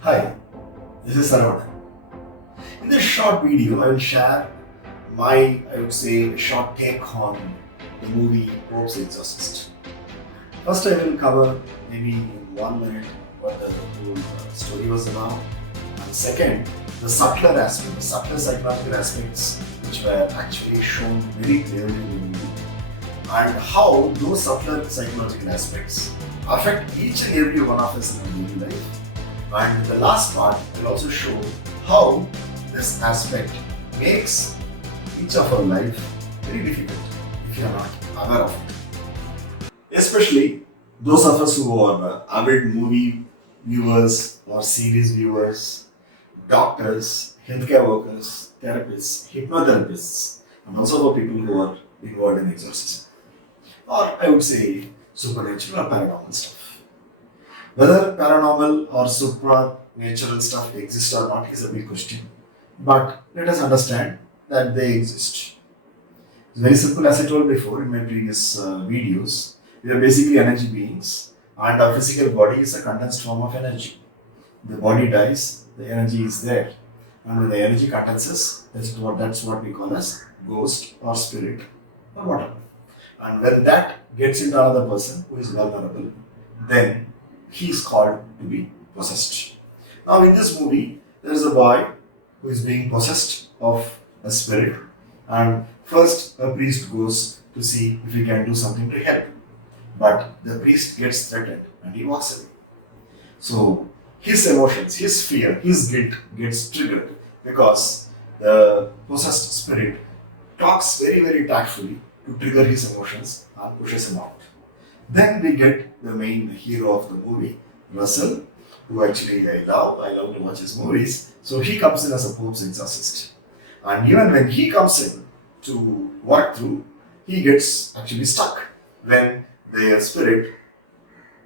Hi, this is Sarvanan. In this short video, I will share I would say, short take on the movie Pope's Exorcist. First, I will cover maybe in 1 minute what the whole story was about. And second, the subtler aspects, the subtler psychological aspects which were actually shown very clearly in the movie. And how those subtler psychological aspects affect each and every one of us in our daily life. And the last part will also show how this aspect makes each of our life very difficult if you are not aware of it. Especially those of us who are avid movie viewers or series viewers, doctors, healthcare workers, therapists, hypnotherapists, and also for people who are involved in exorcism. Or I would say supernatural or paranormal stuff. Whether paranormal or supernatural stuff exists or not is a big question. But let us understand that they exist. It's very simple, as I told before in my previous videos. We are basically energy beings, and our physical body is a condensed form of energy. The body dies, the energy is there, and when the energy condenses, that's what we call as ghost or spirit or whatever. And when that gets into another person who is vulnerable, then he is called to be possessed. Now, in this movie, there is a boy who is being possessed of a spirit, and first a priest goes to see if he can do something to help. But the priest gets threatened and he walks away. So, his emotions, his fear, his guilt gets triggered because the possessed spirit talks very, very tactfully to trigger his emotions and pushes him out. Then we get the main hero of the movie, Russell, who actually I love to watch his movies. So he comes in as a Pope's exorcist. And even when he comes in to work through, he gets actually stuck when the spirit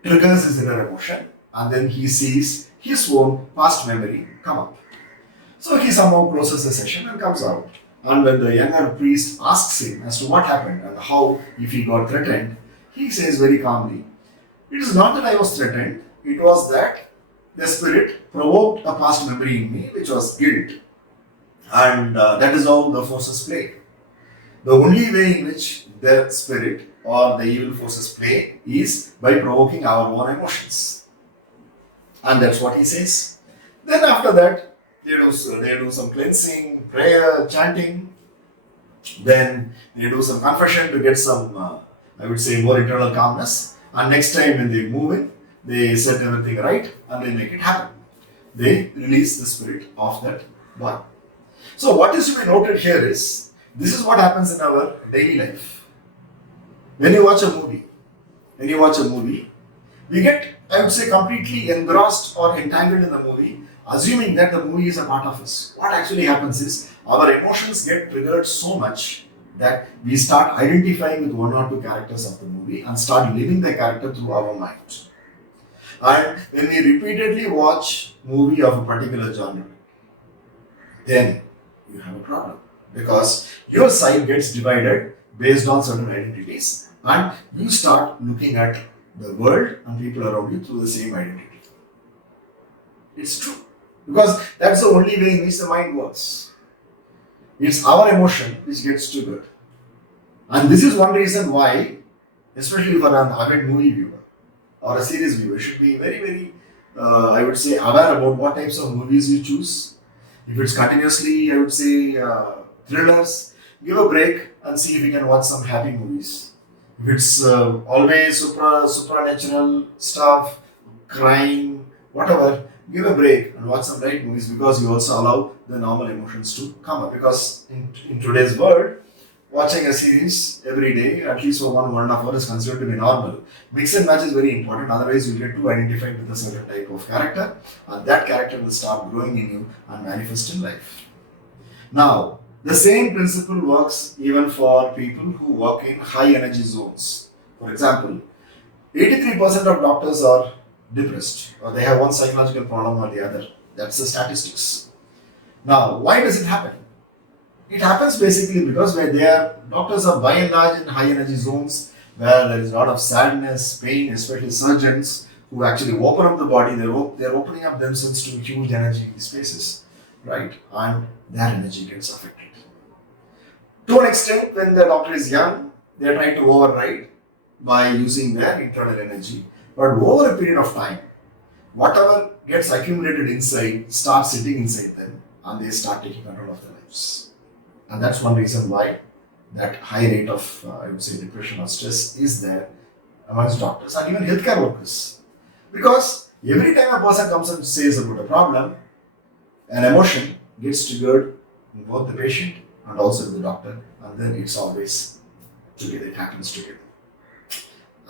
triggers his inner emotion and then he sees his own past memory come up. So he somehow closes the session and comes out. And when the younger priest asks him as to what happened and how, if he got threatened, he says very calmly, "It is not that I was threatened, it was that the spirit provoked a past memory in me, which was guilt. And that is how the forces play. The only way in which the spirit or the evil forces play is by provoking our own emotions." And that's what he says. Then after that, they do some cleansing, prayer, chanting. Then they do some confession to get some, I would say, more internal calmness. And next time when they move in, they set everything right and they make it happen. They release the spirit of that boy. So what is to be noted here is, this is what happens in our daily life. When you watch a movie, we get, I would say, completely engrossed or entangled in the movie, assuming that the movie is a part of us. What actually happens is, our emotions get triggered so much that we start identifying with one or two characters of the movie and start living the character through our mind. And when we repeatedly watch movie of a particular genre, then you have a problem, because your side gets divided based on certain identities and you start looking at the world and people around you through the same identity. It's true, because that's the only way in which the mind works. It's our emotion which gets triggered. And this is one reason why, especially for an avid movie viewer or a series viewer, you should be very, very, I would say, aware about what types of movies you choose. If it's continuously, I would say, thrillers, give a break and see if you can watch some happy movies. If it's always supernatural stuff, crime, whatever, give a break and watch some light movies, because you also allow the normal emotions to come up. Because in today's world, watching a series every day, at least for 1.5 hours, is considered to be normal. Mix and match is very important, otherwise you'll get too identified with a certain type of character, and that character will start growing in you and manifest in life. Now, the same principle works even for people who work in high energy zones. For example, 83% of doctors are depressed, or they have one psychological problem or the other. That's the statistics. Now, why does it happen? It happens basically because where doctors are by and large in high energy zones, where there is a lot of sadness, pain, especially surgeons who actually open up the body, they're opening up themselves to huge energy spaces, right? And their energy gets affected. To an extent, when the doctor is young, they're trying to override by using their internal energy. But over a period of time, whatever gets accumulated inside starts sitting inside them and they start taking control of their lives. And that's one reason why that high rate of, I would say, depression or stress is there amongst doctors and even healthcare workers. Because every time a person comes and says about a problem, an emotion gets triggered in both the patient and also the doctor, and then it's always together, it happens together.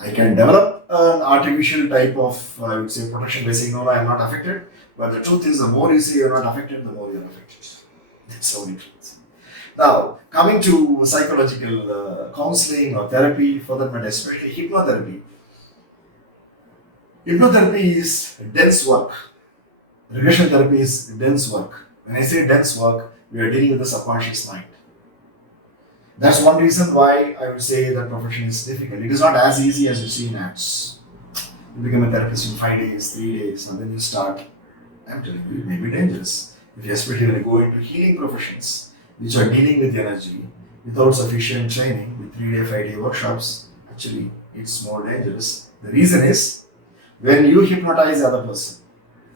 I can develop an artificial type of, I would say, protection by saying, no, I am not affected. But the truth is, the more you say you are not affected, the more you are affected. That's the only truth. Now, coming to psychological counseling or therapy, for that matter, especially hypnotherapy. Hypnotherapy is dense work. Regression therapy is dense work. When I say dense work, we are dealing with the subconscious mind. That's one reason why I would say that profession is difficult. It is not as easy as you see in ads. You become a therapist in 5 days, 3 days, and then you start. I'm telling you, it may be dangerous. If you especially when you go into healing professions, which are dealing with energy without sufficient training, with 3-day, 5-day workshops, actually it's more dangerous. The reason is, when you hypnotize the other person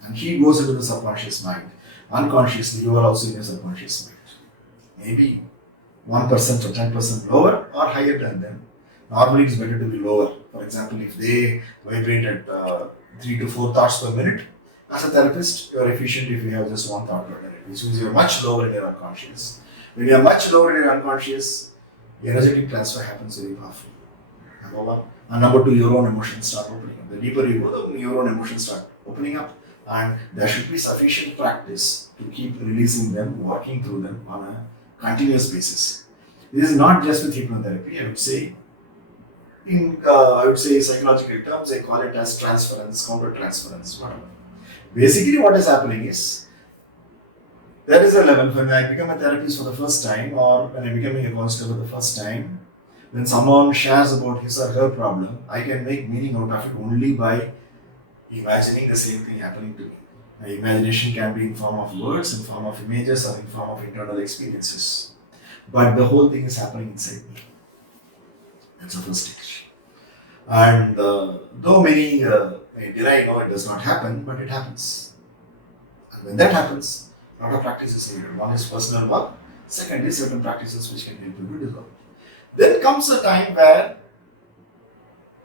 and he goes into the subconscious mind, unconsciously you are also in your subconscious mind. Maybe 1% or 10% lower or higher than them. Normally it's better to be lower. For example, if they vibrate at 3 to 4 thoughts per minute, as a therapist, you are efficient if you have just 1 thought per minute, which means you are much lower in your unconscious. When you are much lower in your unconscious, the energetic transfer happens very powerful. Number one. And number two, your own emotions start opening up. The deeper you go, your own emotions start opening up. And there should be sufficient practice to keep releasing them, working through them on a continuous basis. This is not just with hypnotherapy. I would say, in psychological terms, I call it as transference, counter-transference, whatever. Basically, what is happening is, there is a level when I become a therapist for the first time, or when I'm becoming a counselor for the first time, when someone shares about his or her problem, I can make meaning out of it only by imagining the same thing happening to me. My imagination can be in form of words, in form of images, or in form of internal experiences. But the whole thing is happening inside me. That's the first stage. And though many may deny, no, it does not happen, but it happens. And when that happens, a lot of practices needed. One is personal work. Second is certain practices which can help you to develop. Then comes a time where,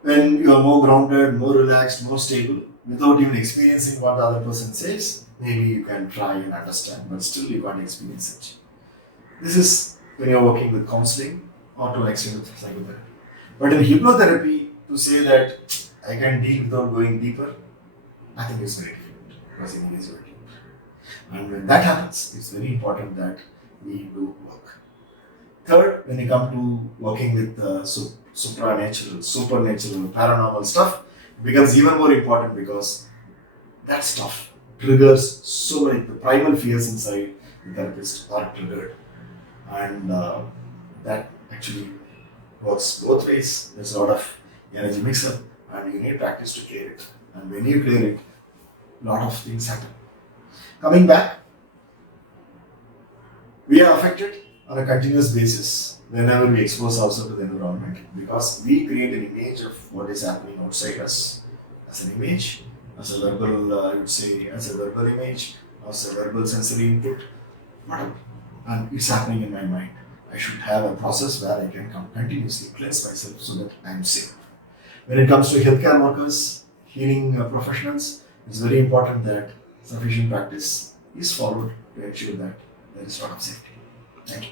when you are more grounded, more relaxed, more stable, without even experiencing what the other person says, maybe you can try and understand, but still you can't experience it. This is when you are working with counseling or to an extent with psychotherapy. But in hypnotherapy, to say that I can deal without going deeper, I think it's very difficult because it is very deep. And when that happens, it's very important that we do work. Third, when you come to working with supernatural, paranormal stuff, it becomes even more important because that stuff triggers so many, the primal fears inside the therapist are triggered. And that actually works both ways. There's a lot of energy mix-up and you need practice to clear it. And when you clear it, a lot of things happen. Coming back, we are affected on a continuous basis whenever we expose ourselves to the environment because we create an image of what is happening outside us as an image, as a verbal, I would say, as a verbal image, as a verbal sensory input, whatever. And it's happening in my mind. I should have a process where I can continuously cleanse myself so that I am safe. When it comes to healthcare workers, healing professionals, it's very important that sufficient practice is followed to ensure that there is a lot of safety. Thank you.